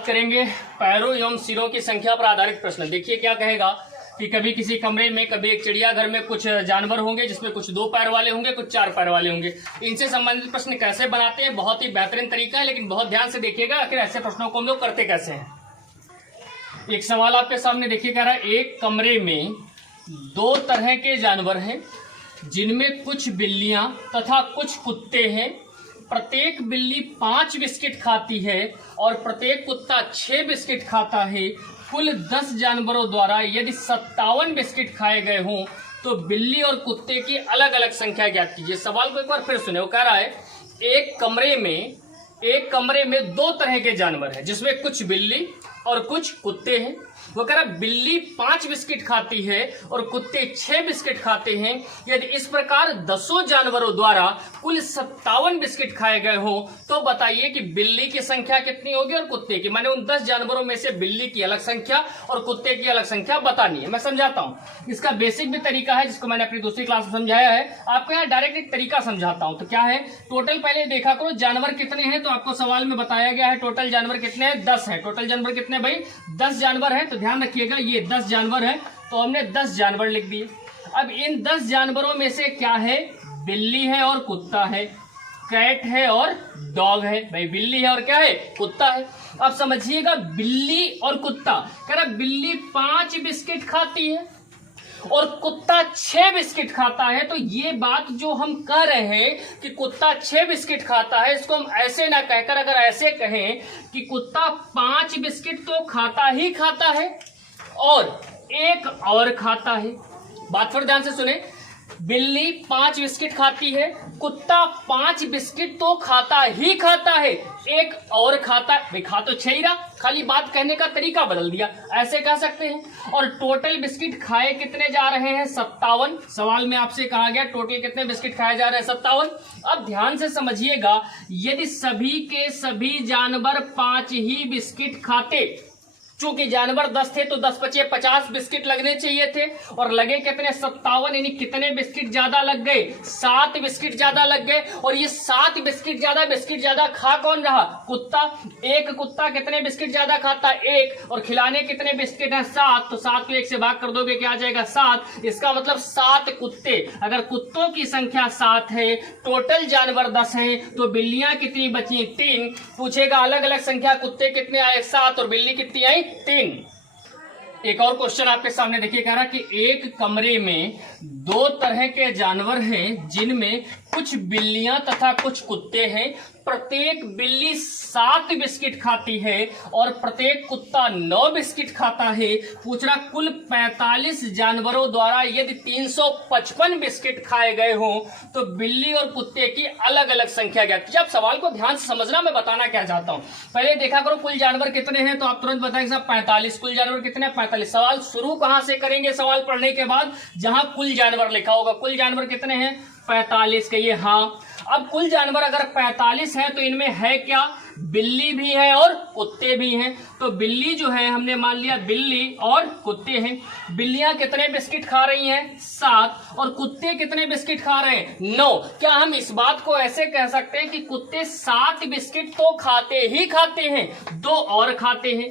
बात करेंगे पैरों एवं सिरों की संख्या पर आधारित प्रश्न। देखिए क्या कहेगा कि कभी किसी कमरे में, कभी एक चिड़ियाघर में कुछ जानवर होंगे जिसमें कुछ 2 पैर वाले होंगे, कुछ 4 पैर वाले होंगे। इनसे संबंधित प्रश्न कैसे बनाते हैं, बहुत ही बेहतरीन तरीका है, लेकिन बहुत ध्यान से देखिएगा आखिर ऐसे प्रश्नों को हम लोग करते कैसे हैं। एक सवाल आपके सामने देखिए, कह रहा है एक कमरे में 2 तरह के जानवर हैं जिनमें कुछ बिल्लियां तथा कुछ कुत्ते हैं। प्रत्येक बिल्ली 5 बिस्किट खाती है और प्रत्येक कुत्ता 6 बिस्किट खाता है। कुल 10 जानवरों द्वारा यदि 57 बिस्किट खाए गए हों तो बिल्ली और कुत्ते की अलग अलग संख्या ज्ञात कीजिए। सवाल को एक बार फिर सुने। वो कह रहा है एक कमरे में 2 तरह के जानवर हैं जिसमें कुछ बिल्ली और कुछ कुत्ते हैं। वो कह रहा बिल्ली 5 बिस्किट खाती है और कुत्ते 6 बिस्किट खाते हैं। यदि इस प्रकार 10 जानवरों द्वारा कुल 57 बिस्किट खाए गए हो तो बताइए कि बिल्ली की संख्या कितनी होगी और कुत्ते की। मैंने उन 10 जानवरों में से बिल्ली की अलग संख्या और कुत्ते की अलग संख्या बतानी है। मैं समझाता हूं। इसका बेसिक भी तरीका है जिसको मैंने अपनी दूसरी क्लास में समझाया है। आपको यहाँ डायरेक्ट एक तरीका समझाता हूं। तो क्या है, टोटल पहले देखा करो जानवर कितने हैं। तो आपको सवाल में बताया गया है टोटल जानवर कितने हैं, 10 है। टोटल जानवर कितने भाई, 10 जानवर है। तो ध्यान रखिएगा ये 10 जानवर है, तो हमने 10 जानवर लिख दिए। अब इन 10 जानवरों में से क्या है, बिल्ली है और कुत्ता है, कैट है और डॉग है। भाई बिल्ली है और क्या है, कुत्ता है। अब समझिएगा बिल्ली और कुत्ता, कह रहा बिल्ली 5 बिस्किट खाती है और कुत्ता 6 बिस्किट खाता है। तो ये बात जो हम कह रहे हैं कि कुत्ता 6 बिस्किट खाता है, इसको हम ऐसे ना कहकर अगर ऐसे कहें कि कुत्ता 5 बिस्किट तो खाता ही खाता है और एक और खाता है। बात फिर ध्यान से सुने, बिल्ली 5 बिस्किट खाती है, कुत्ता 5 बिस्किट तो खाता ही खाता है, एक और खाता है। भाई खा तो छह रहा, खाली बात कहने का तरीका बदल दिया, ऐसे कह सकते हैं। और टोटल बिस्किट खाए कितने जा रहे हैं, 57। सवाल में आपसे कहा गया टोटल कितने बिस्किट खाए जा रहे हैं, 57। अब ध्यान से समझिएगा, यदि सभी के सभी जानवर 5 ही बिस्किट खाते, चूंकि जानवर 10 थे तो 10 बचे 50 बिस्किट लगने चाहिए थे और लगे कितने, 57। यानी कितने बिस्किट ज्यादा लग गए, 7 बिस्किट ज्यादा लग गए। और ये 7 बिस्किट ज्यादा खा कौन रहा, कुत्ता। एक कुत्ता कितने बिस्किट ज्यादा खाता, 1, और खिलाने कितने बिस्किट है, 7। तो 7 को 1 से भाग कर दोगे क्या आ जाएगा, 7। इसका मतलब 7 कुत्ते। अगर कुत्तों की संख्या 7 है, टोटल जानवर 10 है, तो बिल्लियां कितनी बची, 3। पूछेगा अलग अलग संख्या, कुत्ते कितने आए, 7 और बिल्ली कितनी आई, 3। एक और क्वेश्चन आपके सामने देखिए, कह रहा कि एक कमरे में 2 तरह के जानवर हैं जिनमें कुछ बिल्लियां तथा कुछ कुत्ते हैं। प्रत्येक बिल्ली 7 बिस्किट खाती है और प्रत्येक कुत्ता 9 बिस्किट खाता है। पूछ रहा कुल 45 जानवरों द्वारा यदि 355 बिस्किट खाए गए हों तो बिल्ली और कुत्ते की अलग अलग संख्या ज्ञात कीजिए। अब सवाल को ध्यान से समझना, मैं बताना क्या चाहता हूं। पहले देखा करो कुल जानवर कितने हैं, तो आप तुरंत बताएंगे साहब 45। कुल जानवर कितने, 45। सवाल शुरू कहां से करेंगे, सवाल पढ़ने के बाद जहां कुल जानवर लिखा होगा। कुल जानवर कितने हैं, 45। कहिए हाँ। अब कुल जानवर अगर 45 है तो इनमें है क्या, बिल्ली भी है और कुत्ते भी हैं। तो बिल्ली जो है हमने मान लिया बिल्ली और कुत्ते हैं। बिल्लियां कितने बिस्किट खा रही हैं, 7, और कुत्ते कितने बिस्किट खा रहे हैं, 9। क्या हम इस बात को ऐसे कह सकते हैं कि कुत्ते 7 बिस्किट तो खाते ही खाते हैं, 2 और खाते हैं।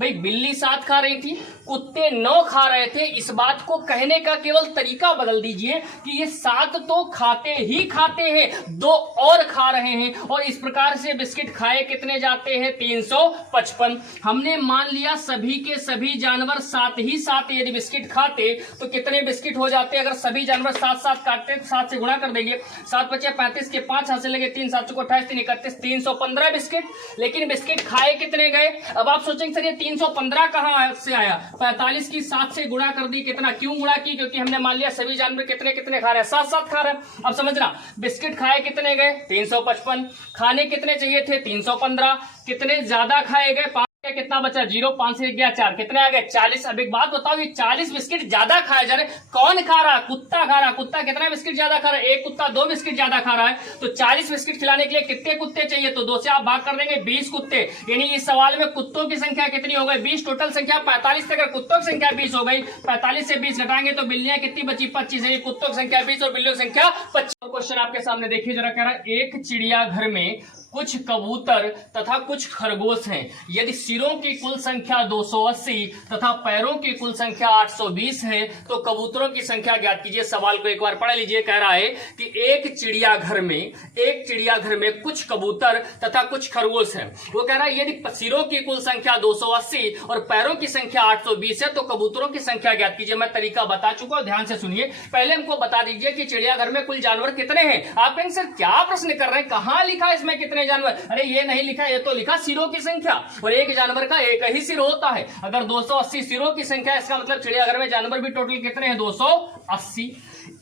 भाई बिल्ली 7 खा रही थी, कुत्ते 9 खा रहे थे। इस बात को कहने का केवल तरीका बदल दीजिए कि ये 7 तो खाते ही खाते हैं, 2 और खा रहे हैं। और इस प्रकार से बिस्किट खाए कितने जाते हैं, 355। हमने मान लिया सभी के सभी जानवर 7 ही 7 यदि बिस्किट खाते तो कितने बिस्किट हो जाते, अगर सभी जानवर 7-7 काटते तो 7 से गुणा कर देंगे, 7 बचे 35 के 5 हाथ से लगे 3, 7 को 28, 3 31, 315 बिस्किट। लेकिन बिस्किट खाए कितने गए। अब आप सोचेंगे सर ये 315 कहां से आया, 45 की 7 से गुणा कर दी। कितना, क्यों गुणा की, क्योंकि हमने मान लिया सभी जानवर कितने कितने खा रहे हैं, 7-7 खा रहे हैं। अब समझना, बिस्किट खाए कितने गए, 355। खाने कितने चाहिए थे, 315। कितने ज्यादा खाए गए, 5 कितना बचा, 0, 5 से गया 4, कितने आ गए, 40। अब एक बात बताओ, ये 40 बिस्किट ज्यादा खाए जा रहे, कौन खा रहा, कुत्ता खा रहा। कुत्ता कितना बिस्किट ज्यादा खा रहा है, एक कुत्ता 2 बिस्किट ज्यादा खा रहा है। तो 40 बिस्किट खिलाने के लिए कितने कुत्ते चाहिए, तो 2 से आप भाग कर देंगे, 20 कुत्ते। यानी इस सवाल में कुत्तों की संख्या कितनी हो गई, 20। टोटल संख्या 45 से अगर कुत्तों की संख्या 20 हो गई, 45 से 20 घटाएंगे तो बिल्लियां कितनी बची, 25। यानी कुत्तों की संख्या 20 और बिल्लियों की संख्या 25। क्वेश्चन आपके सामने देखिए जरा, कह रहा है एक चिड़ियाघर में कुछ कबूतर तथा कुछ खरगोश हैं। यदि सिरों की कुल संख्या 280 तथा पैरों की कुल संख्या 820 है तो कबूतरों की संख्या ज्ञात कीजिए। सवाल को एक बार पढ़ लीजिए। कह रहा है कि एक चिड़ियाघर में कुछ कबूतर तथा कुछ खरगोश हैं। वो कह रहा है यदि सिरों की कुल संख्या 280 और पैरों की संख्या 820 है तो कबूतरों की संख्या ज्ञात कीजिए। मैं तरीका बता चुका हूं, ध्यान से सुनिए। पहले हमको बता दीजिए कि चिड़ियाघर में कुल जानवर कितने हैं। आप कहेंगे सर क्या प्रश्न कर रहे हैं, कहां लिखा है इसमें कितने जानवर? अरे ये नहीं लिखा, ये तो लिखा सिरों की संख्या, और एक जानवर का एक ही सिर होता है। अगर 280 सिरों की संख्या, इसका मतलब चिड़ियाघर में जानवर भी टोटल कितने हैं? 280।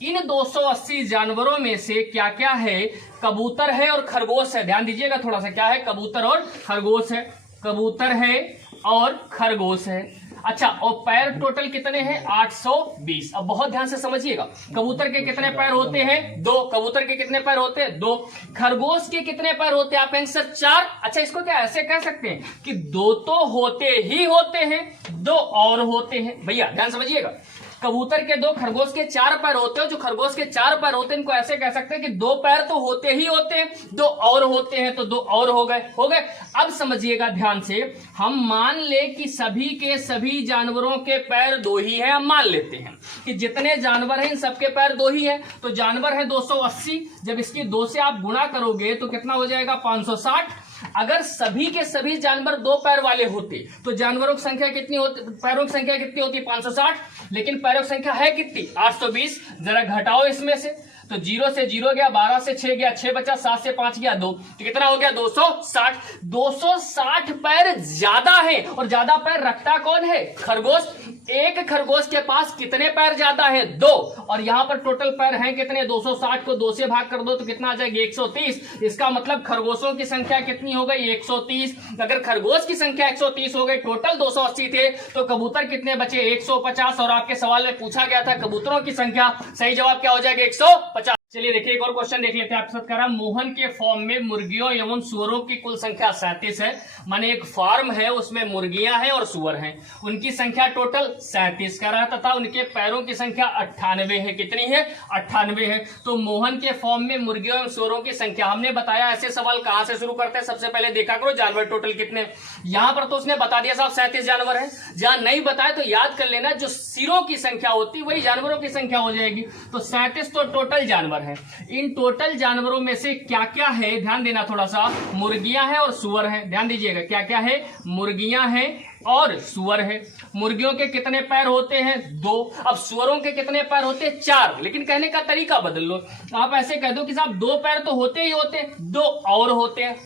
इन 280 जानवरों में से क्या क्या है? कबूतर है और खरगोश है। ध्यान दीजिएगा थोड़ा सा, क्या है? कबूतर और खरगोश है। कबूतर है और खरगोश है। अच्छा, और पैर टोटल कितने हैं? 820। अब बहुत ध्यान से समझिएगा। कबूतर के कितने पैर होते हैं? 2। कबूतर के कितने पैर होते हैं? 2। खरगोश के कितने पैर होते हैं? आप आंसर 4। अच्छा, इसको क्या ऐसे कह सकते हैं कि 2 तो होते ही होते हैं, 2 और होते हैं। भैया ध्यान समझिएगा, कबूतर के 2, खरगोश के 4 पैर होते हैं। जो खरगोश के 4 पैर होते हैं इनको ऐसे कह सकते हैं कि 2 पैर तो होते ही होते हैं, 2 और होते हैं, तो 2 और हो गए। अब समझिएगा ध्यान से, हम मान ले कि सभी के सभी जानवरों के पैर 2 ही हैं। हम मान लेते हैं कि जितने जानवर हैं इन सबके पैर 2 ही हैं। तो जानवर है 280, जब इसकी 2 से आप गुणा करोगे तो कितना हो जाएगा? 560। अगर सभी के सभी जानवर 2 पैर वाले होते तो जानवरों की संख्या कितनी होती? पैरों की संख्या कितनी होती? 560। लेकिन पैरों की संख्या है कितनी? 820। जरा घटाओ इसमें से, तो 0 से 0 गया, 12 से 6 गया, 6 बचा, 7 से 5 गया 2, तो कितना हो गया? 260। 260 पैर ज्यादा है, और ज्यादा पैर रखता कौन है? खरगोश। एक खरगोश के पास कितने पैर ज्यादा है? 2। और यहां पर टोटल पैर हैं कितने? 260 को 2 से भाग कर दो तो कितना आ जाएगा? 130। इसका मतलब खरगोशों की संख्या कितनी हो गई? 130। अगर खरगोश की संख्या 130 हो गई, टोटल 280 थे, तो कबूतर कितने बचे? 150। और आपके सवाल में पूछा गया था कबूतरों की संख्या, सही जवाब क्या हो जाएगा? 150। चलिए देखिए एक और क्वेश्चन देख लेते हैं आपके साथ। कह रहा मोहन के फॉर्म में मुर्गियों एवं सुअरों की कुल संख्या 37 है। माने एक फार्म है, उसमें मुर्गियां हैं और सुअर हैं, उनकी संख्या टोटल 37 कह रहा है, तथा उनके पैरों की संख्या 98 है। कितनी है? 98 है। तो मोहन के फॉर्म में मुर्गियों एवं सुअरों की संख्या, हमने बताया ऐसे सवाल कहां से शुरू करते हैं? सबसे पहले देखा करो जानवर टोटल कितने। यहां पर तो उसने बता दिया साहब 37 जानवर है। जहां नहीं बताया तो याद कर लेना, जो सिरों की संख्या होती वही जानवरों की संख्या हो जाएगी। तो 37 तो टोटल जानवर है। इन टोटल जानवरों में से क्या क्या है? ध्यान देना थोड़ा सा। मुर्गियां हैं और सुअर हैं। ध्यान दीजिएगा, क्या क्या है? मुर्गियां हैं और सुअर है। मुर्गियों के कितने पैर होते हैं? 2। अब सुअरों के कितने पैर होते हैं? 4। लेकिन कहने का तरीका बदल लो, आप ऐसे कह दो कि साहब 2 पैर तो होते ही होते हैं, 2 और होते हैं।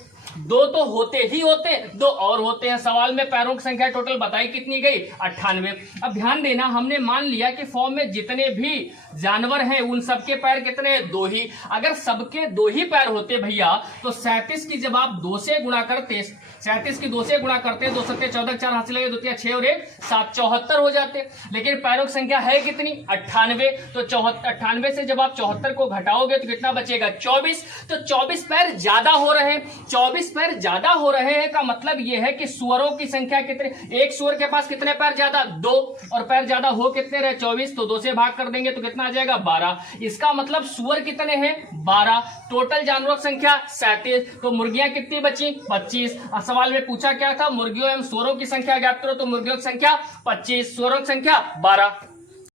2 तो होते ही होते हैं, 2 और होते हैं। सवाल में पैरों की संख्या टोटल बताई कितनी गई? 98। अब ध्यान देना, हमने मान लिया कि फॉर्म में जितने भी जानवर हैं उन सबके पैर कितने हैं? 2 ही। अगर सबके 2 ही पैर होते भैया तो 37 की जब आप 2 से गुणा करते, 37 की 2 से गुणा करते, 2 सत्ते 14, 4 हाथ से लगे 2 तिया 6 और 1 7, 74 हो जाते। लेकिन पैरों की संख्या है कितनी? 98। तो 98 से जब आप 74 को घटाओगे तो कितना बचेगा? 24। तो 24 पैर ज्यादा हो रहे हैं। 24 पैर ज्यादा हो रहे हैं का मतलब यह है कि सुअरों की संख्या कितने? एक सुअर के पास कितने पैर ज्यादा? 2। और पैर ज्यादा हो कितने रहे? 24। तो 2 से भाग कर देंगे तो कितना आ जाएगा? 12। इसका मतलब सुअर कितने हैं? 12। टोटल जानवरों की संख्या 37। तो मुर्गियां कितनी बची? 25। सवाल में पूछा क्या था? मुर्गियों एवं सुअरों की संख्या ज्ञात करो। तो मुर्गियों की संख्या 25, सुअरों की संख्या 12।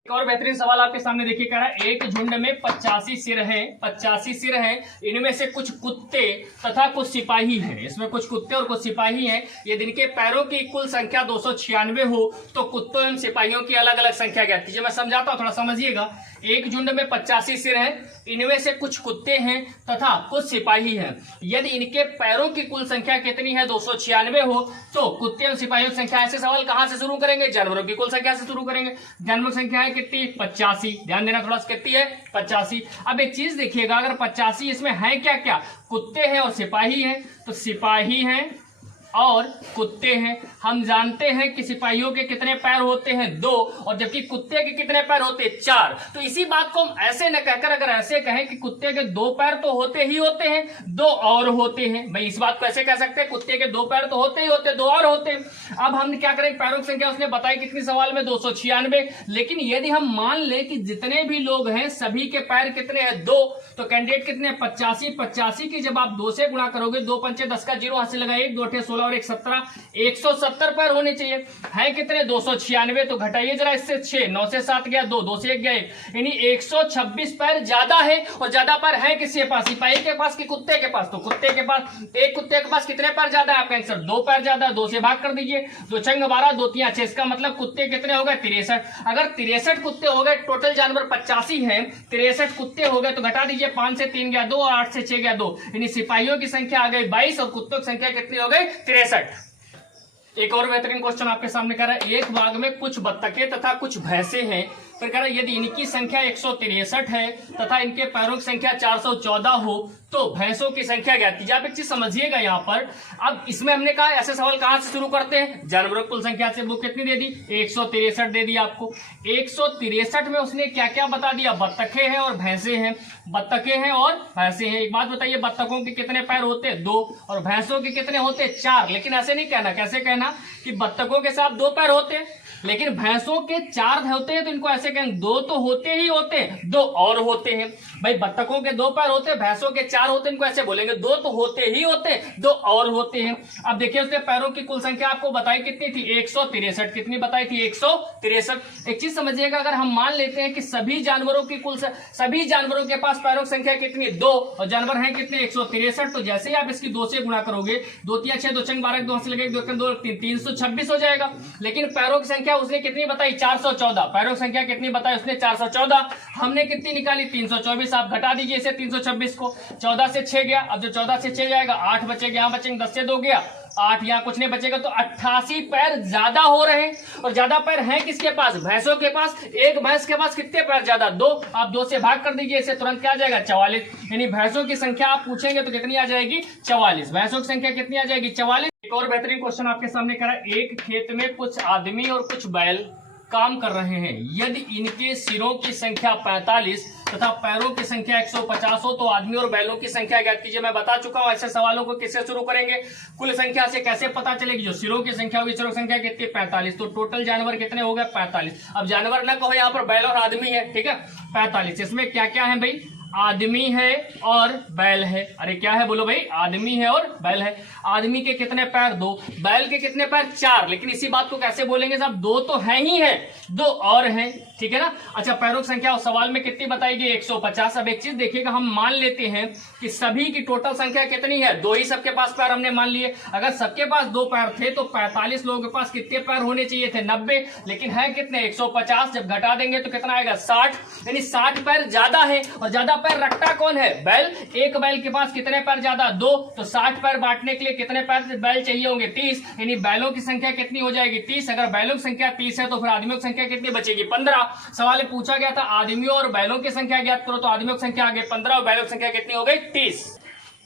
एक और बेहतरीन सवाल आपके सामने देखिए, कह रहा है एक झुंड में 85 सिर हैं, 85 सिर हैं, इनमें से कुछ कुत्ते तथा कुछ सिपाही हैं। इसमें कुछ कुत्ते और कुछ सिपाही हैं। यदि इनके पैरों की कुल संख्या 296 हो तो कुत्तों एवं सिपाहियों की अलग अलग संख्या ज्ञात कीजिए। मैं समझाता हूं, थोड़ा समझिएगा। एक झुंड में 85 सिर हैं, इनमें से कुछ कुत्ते हैं तथा कुछ सिपाही हैं। यदि इनके पैरों की कुल संख्या कितनी है? 296 हो तो कुत्ते एवं सिपाहियों की संख्या। ऐसे सवाल कहां से शुरू करेंगे? जानवरों की कुल संख्या से शुरू करेंगे। जानवरों की संख्या है कितनी? 85। ध्यान देना थोड़ा सा, कितनी है? 85। अब एक चीज देखिएगा, अगर 85 इसमें है क्या क्या? कुत्ते हैं और सिपाही हैं। तो सिपाही हैं और कुत्ते हैं। हम जानते हैं कि सिपाहियों के कितने पैर होते हैं, 2, और जबकि कुत्ते के कितने पैर होते हैं, 4। तो इसी बात को हम ऐसे न कहकर अगर ऐसे कहें कि कुत्ते के 2 पैर तो होते ही होते हैं, 2 और होते हैं। भाई इस बात को ऐसे कह सकते हैं कुत्ते के 2 पैर तो होते ही होते, 2 और होते हैं। अब हम क्या करें, पैरों की संख्या उसने बताई कितनी सवाल में, 296। लेकिन यदि हम मान ले कि जितने भी लोग हैं सभी के पैर कितने हैं, 2, तो कैंडिडेट कितने 85। 85 की जब आप 2 से गुणा करोगे, 2 पंचे 10 का 0 हाथ से लगा 1, 2 अठे 16 और 1 17, 170 पैर होने चाहिए। है कितने 296, तो घटाइए जरा इससे 6, 9 से 7 गया 2, 2 से 1 गया 1, यानी 126 पैर ज्यादा है। और ज्यादा पैर है किसके पास, सिपाही के पास कि कुत्ते के पास, तो कुत्ते के पास। एक कुत्ते के पास कितने पैर ज्यादा है, आपका आंसर 2 पैर ज्यादा, 2 से भाग कर दीजिए, 2 छंग 12, 2 3 6, इसका मतलब कुत्ते कितने हो गए 63। अगर 63 कुत्ते हो गए, टोटल जानवर 85 है, 63 कुत्ते हो गए, तो घटा दीजिए, 5 से 3 गया 2 और 8 से 6 गया 2, यानी सिपाहियों की संख्या आ गई 22 और कुत्तों की संख्या कितनी हो गई 63। एक और बेहतरीन क्वेश्चन आपके सामने कर रहा है, एक बाग में कुछ बत्तखें तथा कुछ भैंसे हैं, फिर कह रहा है यदि इनकी संख्या 163 है तथा इनके पैरों की संख्या 414 हो तो भैंसों की संख्या क्या कीजिए। आप एक चीज समझिएगा यहाँ पर, अब इसमें हमने कहा ऐसे सवाल कहां से शुरू करते हैं, जानवरों की कुल संख्या से। वो कितनी दे दी 163 दे दी आपको। 163 में उसने क्या क्या बता दिया, बत्तखें हैं और भैंसे हैं, बत्तखें हैं और भैंसे हैं। एक बात बताइए, बत्तखों के कितने पैर होते हैं 2 और भैंसों के कितने होते हैं 4। लेकिन ऐसे नहीं कहना, कैसे कहना कि बत्तखों के साथ 2 पैर होते हैं लेकिन भैंसों के 4 होते हैं, तो इनको ऐसे कहेंगे 2 तो होते ही होते हैं, 2 और होते हैं। भाई बत्तखों के 2 पैर होते हैं, भैंसों के 4 होते हैं, इनको ऐसे बोलेंगे 2 तो होते ही होते हैं, 2 और होते हैं। अब देखिए उसने पैरों की कुल संख्या आपको बताई कितनी थी 163, कितनी बताई थी 163। एक चीज समझिएगा, अगर हम मान लेते हैं कि सभी जानवरों की सभी जानवरों के पास पैरों की संख्या कितनी 2 और जानवर हैं कितने 163, तो जैसे ही आप इसकी 2 से गुणा करोगे, 2 3 6, 2 छंग 12, 2 से लगे 2 2 326 हो जाएगा। लेकिन पैरों की संख्या उसने कितनी बताई 414, पैरों की संख्या कितनी बताई उसने 414, हमने कितनी निकाली 324। आप घटा दीजिए इसे 326 को, 14 से 6 गया, अब जो 14 से 6 जाएगा 8 बचेगा, यहाँ बचेंगे 10 से 2 गया 8, यहाँ कुछ नहीं बचेगा, तो 88 पैर ज्यादा हो रहे हैं। और ज्यादा पैर हैं किसके पास, भैंसों के पास। एक भैंस के पास कितने पैर ज्यादा 2, आप 2 से भाग कर दीजिए, इसे तुरंत क्या आ जाएगा 44, यानी भैंसों की संख्या आप पूछेंगे तो कितनी आ जाएगी 44, भैंसों की संख्या कितनी आ जाएगी 44। एक और बेहतरीन क्वेश्चन आपके सामने करा, एक खेत में कुछ आदमी और कुछ बैल काम कर रहे हैं, यदि इनके सिरों की संख्या 45 तथा पैरों की संख्या 150 हो तो आदमी और बैलों की संख्या ज्ञात कीजिए। मैं बता चुका हूं ऐसे सवालों को किससे शुरू करेंगे, कुल संख्या से। कैसे पता चलेगी, जो सिरों की संख्या होगी, सिरों की संख्या कितनी 45, तो टोटल जानवर कितने हो गए 45। अब जानवर ना कहो, यहाँ पर बैल और आदमी है, ठीक है 45। इसमें क्या क्या है भाई, आदमी है और बैल है। अरे क्या है बोलो भाई, आदमी है और बैल है। आदमी के कितने पैर 2, बैल के कितने पैर 4। लेकिन इसी बात को कैसे बोलेंगे साहब, 2 तो है ही है, 2 और हैं, ठीक है ना। अच्छा पैरों की संख्या सवाल में कितनी बताई गई 150। अब एक चीज देखिएगा, हम मान लेते हैं कि सभी की टोटल संख्या कितनी है 2 ही सबके पास पैर हमने मान लिए। अगर सबके पास 2 पैर थे तो 45 लोगों के पास कितने पैर होने चाहिए थे 90, लेकिन है कितने 150। जब घटा देंगे तो कितना आएगा 60, यानी 60 पैर ज्यादा है। और ज्यादा पैर रखता कौन है, बैल। एक बैल के पास कितने पैर ज्यादा 2, तो 60 पैर बांटने के लिए कितने पैर बैल चाहिए होंगे 30, यानी बैलों की संख्या कितनी हो जाएगी 30। अगर बैलों की संख्या 30 है तो फिर आदमियों की संख्या कितनी बचेगी 15। सवाल में पूछा गया था आदमियों और बैलों की संख्या ज्ञात करो, तो आदमियों की संख्या आ गई 15 और बैलों की संख्या कितनी हो गई 30।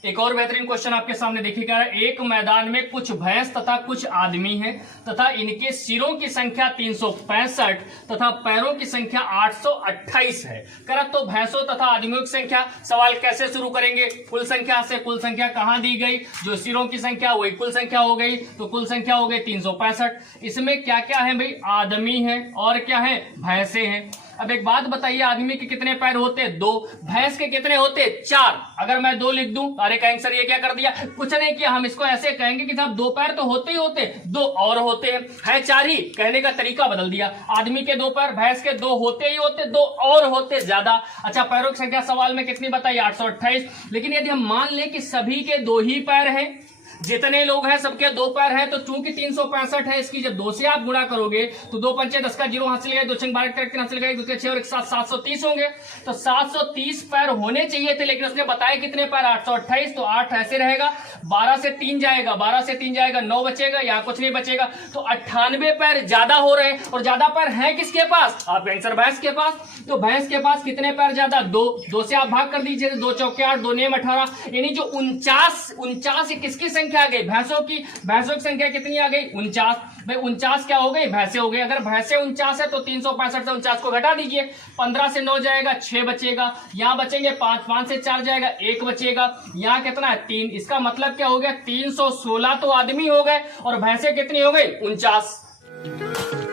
एक और बेहतरीन क्वेश्चन आपके सामने देखिएगा, एक मैदान में कुछ भैंस तथा कुछ आदमी हैं तथा इनके सिरों की संख्या 365 तथा पैरों की संख्या 828 है। करा तो भैंसों तथा आदमियों की संख्या। सवाल कैसे शुरू करेंगे, कुल संख्या से। कुल संख्या कहां दी गई, जो सिरों की संख्या वही कुल संख्या हो गई, तो कुल संख्या हो गई 365। इसमें क्या क्या है भाई, आदमी है और क्या है भैंसे हैं। अब एक बात बताइए, आदमी के कितने पैर होते 2, भैंस के कितने होते 4। अगर मैं 2 लिख दूं, अरे कहेंगे सर ये क्या कर दिया, कुछ नहीं किया, हम इसको ऐसे कहेंगे कि साहब 2 पैर तो होते ही होते, 2 और होते हैं, है 4 ही, कहने का तरीका बदल दिया। आदमी के 2 पैर, भैंस के 2 होते ही होते, 2 और होते ज्यादा। अच्छा पैरों की संख्या सवाल में कितनी बताई 828, लेकिन यदि हम मान लें कि सभी के 2 ही पैर हैं, जितने लोग हैं सबके 2 पैर हैं, तो चूंकि 365 है, इसकी जब 2 से आप गुणा करोगे तो 2 पंचे 10 का 0 हासिल गए, 2 छंग 12 का 3 हासिल गए, 2 6 और 1 7 730 होंगे। तो 730 पैर होने चाहिए थे, लेकिन उसने बताया कितने पैर 828, तो 8 ऐसे रहेगा, 12 से 3 जाएगा, 12 से 3 जाएगा 9 बचेगा, यहाँ कुछ नहीं बचेगा, तो 98 पैर ज्यादा हो रहे हैं। और ज्यादा पैर है किसके पास, आप आंसर भैंस के पास। तो भैंस के पास कितने पैर ज्यादा 2 से आप भाग कर दीजिए, 2 चौके 8, 2 नेम 18, यानी जो 49 किसकी संख्या संख्या आ गई भैंसों की संख्या कितनी आ गई 49। भाई 49 क्या हो गई भैंसे हो गई। अगर भैंसे 49 है तो 365 से 49 को घटा दीजिए। 15 से 9 जाएगा 6 बचेगा। यहाँ बचेंगे 5 से 4 जाएगा 1 बचेगा। यहाँ कितना है 3। इसका मतलब क्या हो गया 316 तो आदमी हो गए और भैंसे कितनी हो गई 49।